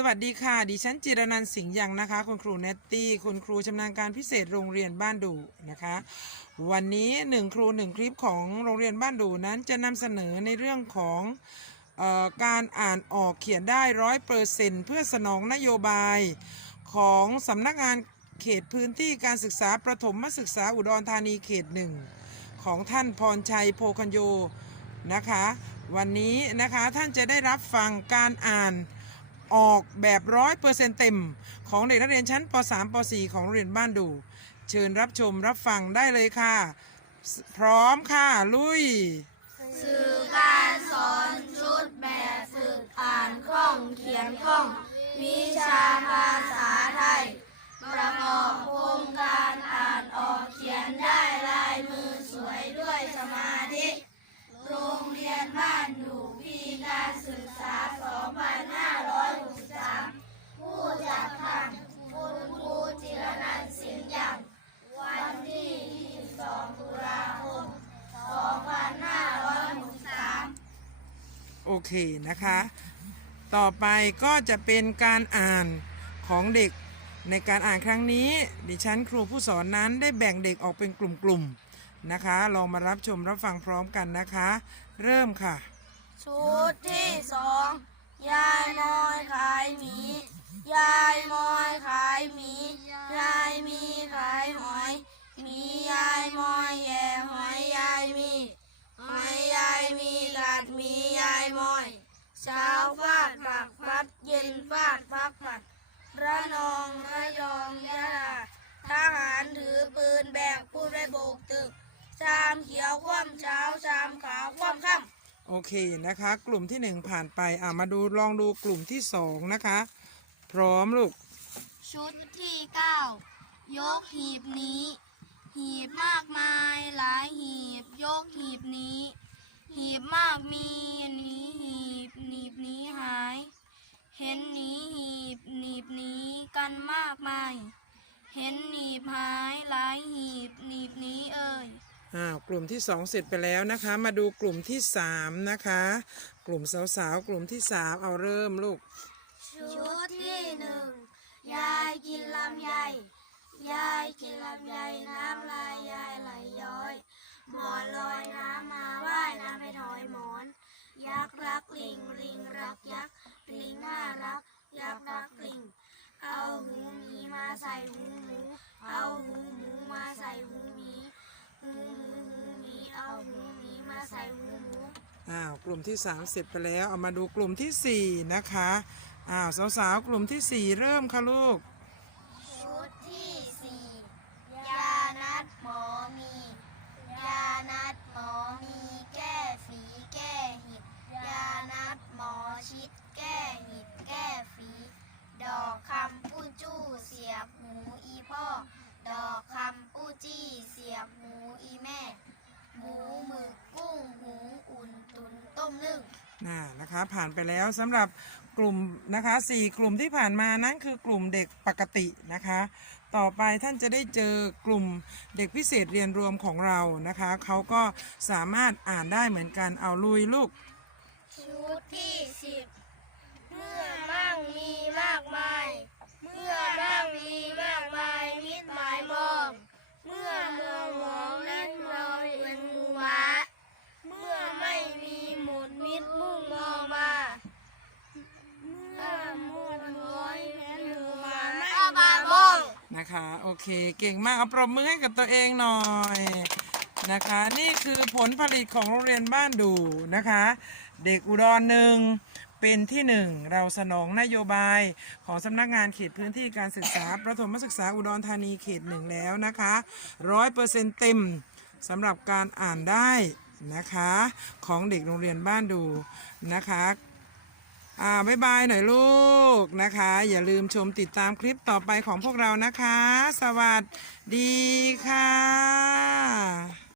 สวัสดีค่ะ ดิฉันจิรนันสิงห์ยังนะคะ คุณครูเนตตี้ คุณครูชำนาญการพิเศษโรงเรียนบ้านดูนะคะ วันนี้หนึ่งครูหนึ่งคลิปของโรงเรียนบ้านดูนั้นจะนำเสนอในเรื่องของออการอ่านออกเขียนได้ร้อยเปอร์เซ็นเพื่อสนองนโยบายของสำนักงานเขตพื้นที่การศึกษาประถมศึกษาอุดรธานีเขตหนึ่งของท่านพรชัยโพคัญโยนะคะ วันนี้นะคะท่านจะได้รับฟังการอ่าน ออกแบบร้อยเปอร์เซ็นต์เต็ม ของเด็กนักเรียนชั้นป .3 ป .4 ของโรงเรียนบ้านดู เชิญรับชมรับฟังได้เลยค่ะ พร้อมค่ะ ลุย สื่อการสอนชุดแบบฝึกอ่านคล่องเขียนคล่อง วิชาภาษาไทย ประกอบโครงการ เคนะคะ ต่อไปก็จะเป็นการอ่านของเด็กในการอ่านครั้งนี้ ดิฉันครูผู้สอนนั้นได้แบ่งเด็กออกเป็นกลุ่มๆนะคะ ลองมารับชมรับฟังพร้อมกันนะคะ เริ่มค่ะ ชุดที่สองยายมอยขายหมี ยายมอยขายหมี ยายมีขายหอย ช้าฟาดผักพัดเย็นฟาดพักผัด ระนองระยองยะลาทหารถือปืนแบกพูดไปโบกตึกชามเขียวคว่ำเช้าชามขาวคว่ำค่ำโอเคนะคะ กลุ่มที่หนึ่งผ่านไปอ่ามาดูลองดูกลุ่มที่สองนะคะ พร้อมลูก ชุดที่9ยกหีบนี้ หีบมากมายหลายหีบ ยกหีบนี้ บหายหลายหีบหนีบหนี้เอ่ยอ้าวกลุ่มที่สองเสร็จไปแล้วนะคะ มาดูกลุ่มที่สามนะคะ กลุ่มสาวๆกลุ่มที่สามเอาเริ่มลูก ชุดที่หนึ่งยายกินลำไยยายกินลำไยน้ำลายยายไหลย้อย หมอนลอยน้ำมาว่ายน้ำไปถอยหมอน ยักษ์รักลิงลิงรักยักษ์ลิงน่ารัก ยักษ์รักลิง เอาหูหมีมาใส่หูหมู เอาหูหมูมาใส่หูหมีหูหมูหูหมีเอาหูหมีมาใส่หูหมูอ้าวกลุ่มที่สามเสร็จไปแล้วเอามาดูกลุ่มที่สี่นะคะอ้าวสาวๆกลุ่มที่สี่เริ่มค่ะลูก ชุดที่สี่ยานัดหมอมี ยานัดหมอมีแก้ฝีแก้หิด ยานัดหมอชิด แก้หิด แก้ฝี ดอกคำปู้จู้เสียบหูอีพ่อ ดอกคำปู้จี้เสียบหูอีแม่ หมูหมึกกุ้งหูอุ่นตุนต้ม นึ่งน่านะคะผ่านไปแล้วสำหรับกลุ่มนะคะสี่กลุ่มที่ผ่านมานั้นคือกลุ่มเด็กปกตินะคะ ต่อไปท่านจะได้เจอกลุ่มเด็กพิเศษเรียนรวมของเรานะคะเขาก็สามารถอ่านได้เหมือนกันเอาลุยลูกชุดที่สิบเมื่อมั่งมีมา นะคะ โอเคเก่งมากเอาปรบมือให้กับตัวเองหน่อยนะคะ นี่คือผลผลิตของโรงเรียนบ้านดูนะคะ เด็กอุดรหนึ่งเป็นที่หนึ่งเราสนองนโยบายของสำนักงานเขตพื้นที่การศึกษา ประถมศึกษาอุดรธานีเขตหนึ่งแล้วนะคะร้อยเปอร์เซ็นต์เต็มสำหรับการอ่านได้นะคะของเด็กโรงเรียนบ้านดูนะคะ อ่าบายบายหน่อยลูกนะคะ อย่าลืมชมติดตามคลิปต่อไปของพวกเรานะคะ สวัสดีค่ะ